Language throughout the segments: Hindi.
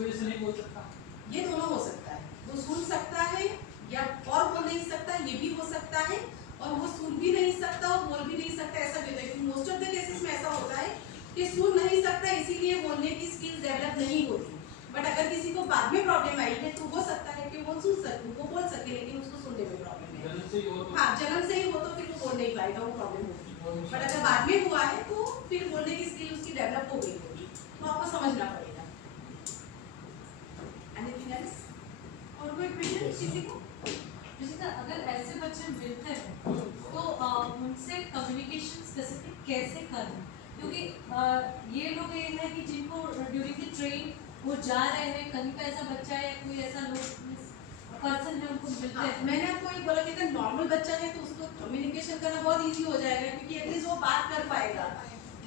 की वजह से नहीं बोल सकता? ये दोनों हो सकता है, वो सुन सकता है या और बोल नहीं सकता, ये भी हो सकता है, और वो सुन भी नहीं सकता और बोल भी नहीं सकता, ऐसा भी होता है। मोस्ट ऑफ द केसेस में ऐसा होता है कि सुन नहीं सकता इसीलिए बोलने की स्किल्स डेवलप नहीं होती, बट अगर किसी को बाद में प्रॉब्लम आई है तो हो सकता है कि वो सुन सके, वो बोल सके, लेकिन उसको सुनने में प्रॉब्लम है। जन्म से ही हो तो? हाँ, जन्म से ही हो तो फिर वो बोल नहीं पाएगा, वो प्रॉब्लम होगी। बट अगर बाद में हुआ है तो फिर बोलने की स्किल उसकी डेवलप हो गई होगी, तो आपको समझना पड़ेगा। Anything else? और कोई क्वेश्चन किसी को? अगर ऐसे बच्चे मिलते हैं तो उनसे कम्युनिकेशन स्पेसिफिक कैसे करें? क्योंकि ये लोग ये है कि जिनको ड्यूरिंग द ट्रेन वो जा रहे हैं, कहीं का ऐसा बच्चा है, कोई ऐसा लोग पर्सन है, उनको मिलते हैं। मैंने आपको ये बोला कि अगर नॉर्मल बच्चा है तो उसको कम्युनिकेशन करना बहुत इजी हो जाएगा, क्योंकि एटलीस्ट वो बात कर पाएगा।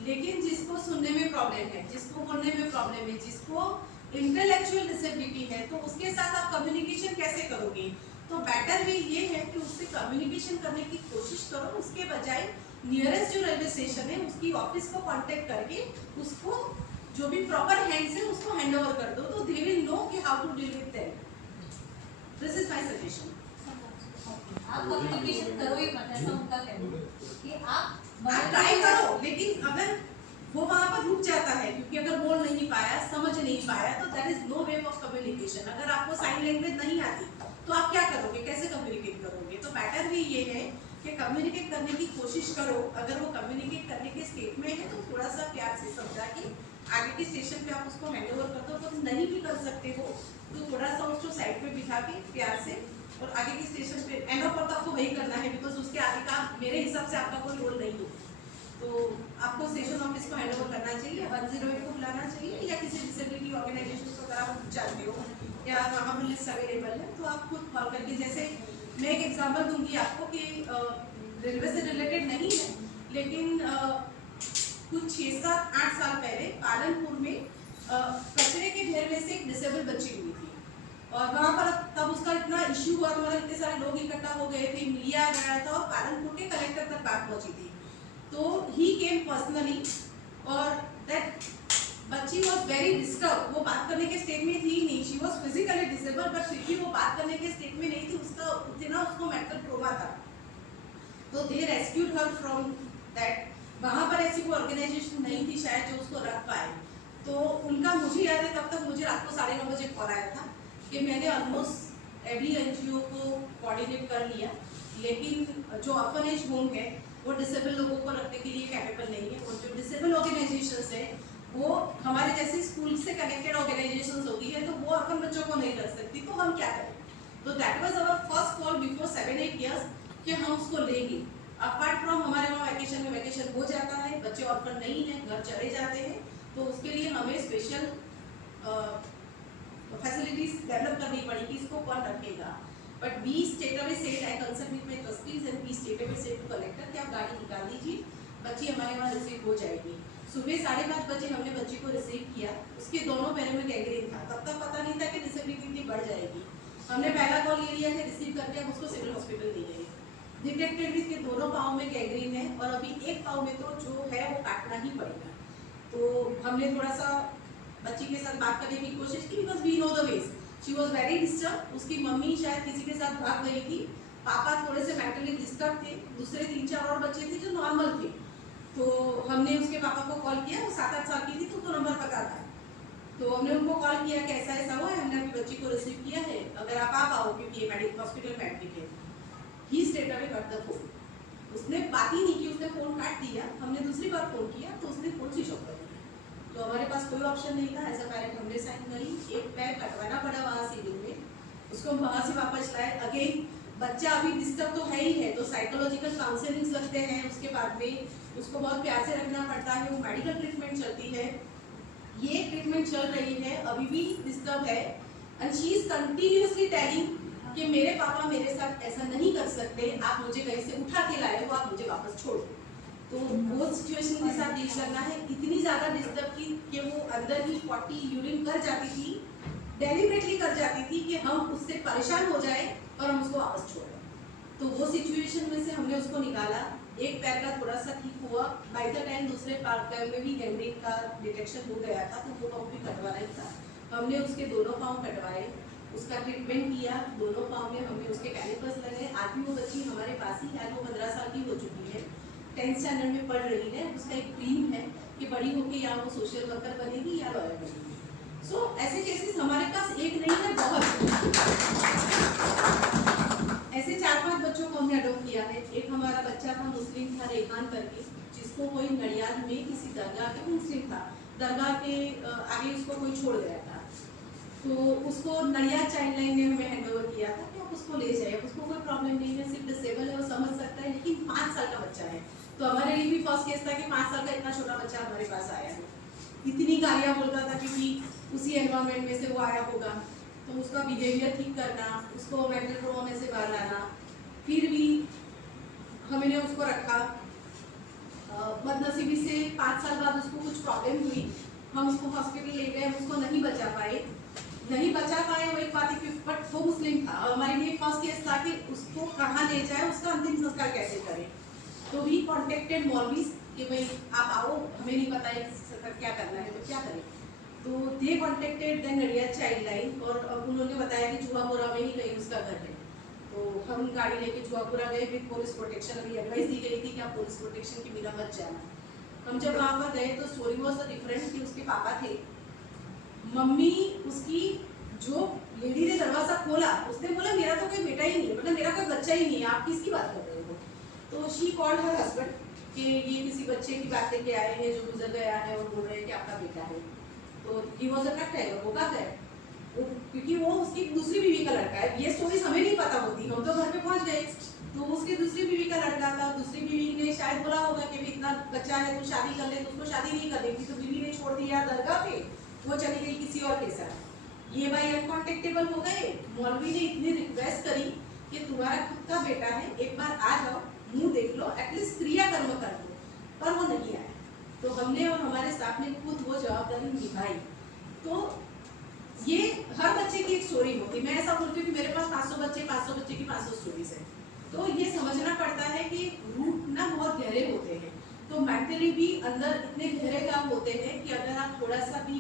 लेकिन जिसको सुनने में प्रॉब्लम है, जिसको बोलने में प्रॉब्लम है, जिसको इंटेलेक्चुअल डिसेबिलिटी है, तो उसके साथ आप कम्युनिकेशन कैसे करोगे? तो बेटर वे ये है कि उससे कम्युनिकेशन करने की कोशिश करो, उसके बजाय नियरेस्ट जो रेलवे स्टेशन है उसकी ऑफिस को कांटेक्ट करके उसको जो भी प्रॉपर हैंड्स है उसको हैंड ओवर कर दो, तो दे विल नो कि how to deal with them. This is my suggestion. आप कम्युनिकेशन करो ही मत, ऐसा उनका कहना कि आप ट्राई करो, लेकिन अगर वो वहाँ पर रुक जाता है क्योंकि अगर बोल नहीं पाया, समझ नहीं पाया, तो that is no way of communication. अगर आपको साइन लैंग्वेज नहीं आती तो आप क्या करोगे, कैसे कम्युनिकेट करोगे? तो बेटर भी ये है कि कम्युनिकेट करने की कोशिश करो। अगर वो कम्युनिकेट करने के स्टेट में है तो थोड़ा सा प्यार से समझा के आगे के स्टेशन पे आप उसको हैंड ओवर कर दो। तो नहीं भी कर सकते हो तो थोड़ा सा उसको साइड पे बिठा के प्यार से, और आगे के स्टेशन पे एंड ऑफ पर तो आपको वही करना है, बिकॉज उसके आगे का मेरे हिसाब से आपका कोई रोल नहीं हो। तो आपको स्टेशन ऑफिस को हैंड ओवर करना चाहिए, 108 को बुलाना चाहिए, या किसी डिसेबिलिटी ऑर्गेनाइजेशन को अगर आप जानते हो या वहाँ पर लिस्ट अवेलेबल है तो आप खुद कॉल करके, जैसे मैं एक एग्जांपल दूंगी आपको कि रेलवे से रिलेटेड नहीं है, लेकिन कुछ 6-7-8 साल पहले पालनपुर में कचरे के ढेर में से एक डिसेबल बच्ची हुई थी, और वहाँ पर तब उसका इतना इश्यू हुआ, मतलब इतने सारे लोग इकट्ठा हो गए थे, मीडिया गया था और पालनपुर के कलेक्टर तक बात पहुँची थी। तो ही केम पर्सनली, और दैट बच्ची वॉज वेरी डिस्टर्ब। वो बात करने के स्टेट में थी ही नहीं, she was physically disable, but फिर भी वो बात करने के स्टेट में नहीं थी, उसका उतना उसको मेंटल ट्रॉमा था। तो दे रेस्क्यूड हर फ्रॉम दैट। वहाँ पर ऐसी कोई ऑर्गेनाइजेशन नहीं थी शायद जो उसको रख पाए। तो उनका मुझे याद है, तब तक मुझे रात को 9:30 बजे कॉल आया था कि मैंने ऑलमोस्ट एवरी NGO को कोऑर्डिनेट कर लिया, लेकिन जो ऑर्फनेज होम है वो डिसेबल लोगों को रखने के लिए कैपेबल नहीं है, और जो डिसेबल ऑर्गेनाइजेशंस है वो हमारे जैसे स्कूल से कनेक्टेड ऑर्गेनाइजेशंस होती है, तो वो ऑर्फन बच्चों को नहीं रख सकती, तो हम क्या करें? तो that was our first call before 7-8 years कि हम उसको लेंगे। अपार्ट फ्रॉम हमारे वहाँ वैकेशन हो जाता है, बच्चे ऑर्फन नहीं है, घर चले जाते हैं, तो उसके लिए हमें स्पेशल फैसिलिटीज डेवलप करनी पड़ेगी, इसको कौन रखेगा। But we straightaway said, I consult with my trustees and we straightaway said to collector कि आप गाड़ी निकाल दीजिए, बच्ची हमारे वहाँ रिसीव हो जाएगी। सुबह 5:30 बजे हमने बच्ची को रिसीव किया, उसके दोनों पैरों में गैंग्रीन था। तब तक पता नहीं था कि डिसेबिलिटी इतनी बढ़ जाएगी। हमने पहला कॉल ये लिया कि रिसीव करके हम उसको सिविल हॉस्पिटल ले गए। डिटेक्टेड इसके दोनों पाँव में गैंग्रीन है, और अभी एक पाँव में तो जो है वो काटना ही पड़ेगा। तो हमने थोड़ा सा बच्ची के साथ बात करने की कोशिश की, because we know the ways. She was very disturb. उसकी मम्मी शायद किसी के साथ भाग गई थी, पापा थोड़े से मेंटली डिस्टर्ब थे, दूसरे 3-4 और बच्चे थे जो नॉर्मल थे। तो हमने उसके पापा को कॉल किया, वो 7-8 साल की थी, तो नंबर पता था। तो हमने उनको कॉल किया कि ऐसा ऐसा हुआ है, हमने अपनी बच्ची को रिसीव किया है, अगर आप आ पाओ क्योंकि ये मेडिकल हॉस्पिटल में एडमिट है। ही स्टेटअवे कट द फोन। उसने बात ही नहीं की, उसने फोन काट दिया। हमने दूसरी बार फोन किया तो उसने फोन स्विच ऑफ कर दिया। तो हमारे पास कोई ऑप्शन नहीं था, एज अ पेरेंट हमने साइन करी, एक पैर कटवाना पड़ा वहाँ सिविल में, उसको वहाँ से वापस लाए। अगेन बच्चा अभी डिस्टर्ब तो है ही है, तो साइकोलॉजिकल काउंसलिंग लगते हैं, उसके बाद में उसको बहुत प्यार से रखना पड़ता है, वो मेडिकल ट्रीटमेंट चलती है, ये ट्रीटमेंट चल रही है, अभी भी डिस्टर्ब है, and she is continuously telling कि मेरे पापा मेरे साथ ऐसा नहीं कर सकते, आप मुझे कहीं से उठा के लाए हो, आप मुझे वापस छोड़ दो। तो वो सिचुएशन के साथ डील करना है। इतनी ज़्यादा डिस्टर्ब की कि वो अंदर ही पॉटी यूरिन कर जाती थी, डेलिबरेटली कर जाती थी कि हम उससे परेशान हो जाए और हम उसको वापस छोड़ दें। तो वो सिचुएशन में से हमने उसको निकाला। एक पैर का थोड़ा सा ठीक हुआ, बाय द टाइम दूसरे पैर में भी गैंग्रीन का डिटेक्शन हो गया था, तो वो पंप भी कटवाना ही था। हमने उसके दोनों पाँव कटवाए, उसका ट्रीटमेंट किया, दोनों पाँव में हमने उसके कैलिपर्स लगे। आज भी वो बच्ची हमारे पास ही है, वो 15 साल की हो चुकी है, 10th स्टैंडर्ड में पढ़ रही है। उसका एक ड्रीम है कि बड़ी होकर या वो सोशल वर्कर बनेगी या लॉयर बनेगी। सो ऐसे केसेस हमारे पास एक नहीं है, बहुत ऐसे 4-5 बच्चों को हमने अडॉप्ट किया है। एक हमारा बच्चा था, मुस्लिम था, रेहान करके, जिसको कोई नडियाद में किसी दरगाह के, मुस्लिम था, दरगाह के आगे उसको कोई छोड़ गया था, तो उसको नडियाद चाइल्ड लाइन ने हमें हैंड ओवर किया था कि आप उसको ले जाइए, उसको कोई प्रॉब्लम नहीं है, सिर्फ डिसेबल है, वो समझ सकता है, लेकिन 5 साल का बच्चा है। तो हमारे लिए भी फर्स्ट केस था कि 5 साल का इतना छोटा बच्चा हमारे पास आया है, इतनी गालियाँ बोलता था क्योंकि उसी एनवायरमेंट में से वो आया होगा, तो उसका बिहेवियर ठीक करना, उसको मेंटल ट्रॉमा में से बाहर लाना। फिर भी हमने उसको रखा, बदनसीबी से 5 साल बाद उसको कुछ प्रॉब्लम हुई, हम उसको हॉस्पिटल ले गए, हम उसको नहीं बचा पाए वो एक बात है कि बट वो मुस्लिम था और हमारे लिए फर्स्ट केस था कि उसको कहाँ ले जाए, उसका अंतिम संस्कार कैसे करें। तो भी कॉन्टेक्टेड मौलवीज कि भाई आप आओ, हमें नहीं पता है क्या करना है तो क्या करें। तो they contacted then Nadiad child line और उन्होंने बताया कि चूहापुरा में ही कहीं उसका घर है। तो हम गाड़ी लेके चूहापुरा गए विद पुलिस प्रोटेक्शन। अभी एडवाइस दी गई थी कि आप पुलिस प्रोटेक्शन के बिना मत जाना। हम जब वहाँ पर गए तो स्टोरी वॉज डिफरेंट कि उसके पापा थे, मम्मी उसकी, जो लेडी ने दरवाजा खोला उसने बोला मेरा तो कोई बेटा ही नहीं है, मतलब मेरा कोई बच्चा ही नहीं है, आप किसकी बात कर रहे हो। तो शी कॉल्ड हर हस्बैंड कि ये किसी बच्चे की बात लेके आए हैं जो गुजर गया है और बोल रहे हैं कि आपका बेटा है। तो ही वाज अ फैक्ट है, वो बात है, क्योंकि वो उसकी दूसरी बीवी का लड़का है। ये स्टोरीज हमें नहीं पता होती, हम तो घर पे पहुंच गए, तो उसकी दूसरी बीवी का लड़का था। दूसरी बीवी ने शायद बोला होगा कि इतना बच्चा है तो शादी कर ले, तो उसको शादी नहीं कर देगी, तो बीवी ने छोड़ दिया दरगाह पे, वो चली गई किसी और के साथ। ये भाई अनकॉन्टेक्टेबल हो गए। मौलवी ने इतनी रिक्वेस्ट करी कि तुम्हारा खुद का बेटा है, एक बार आ जाओ, मुंह देख लो, एटलीस्ट क्रिया कर्म कर लो, पर वो नहीं आया। तो हमने और हमारे स्टाफ ने खुद वो जवाबदारी निभाई। तो ये हर बच्चे की एक स्टोरी होती है। मैं ऐसा बोलती हूँ कि मेरे पास 500 बच्चे की 500 स्टोरीज है। तो ये समझना पड़ता है कि रूट ना बहुत गहरे होते हैं, तो मेंटली भी अंदर इतने गहरे काम होते हैं कि अगर आप थोड़ा सा भी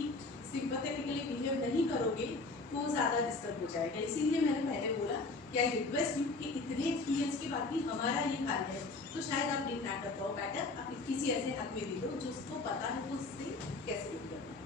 सिंपैथेटिकली बिहेव नहीं करोगे तो ज़्यादा डिस्टर्ब हो जाएगा। इसीलिए मैंने पहले बोला कि आई रिक्वेस्ट यू कि इतने एक्सपीरियंस के बाद भी हमारा ये हाल है, तो शायद आप डील ना कर पाओ। बेटर आप किसी ऐसे हक में दे दो जो उसको पता है वो उससे कैसे डील करना है।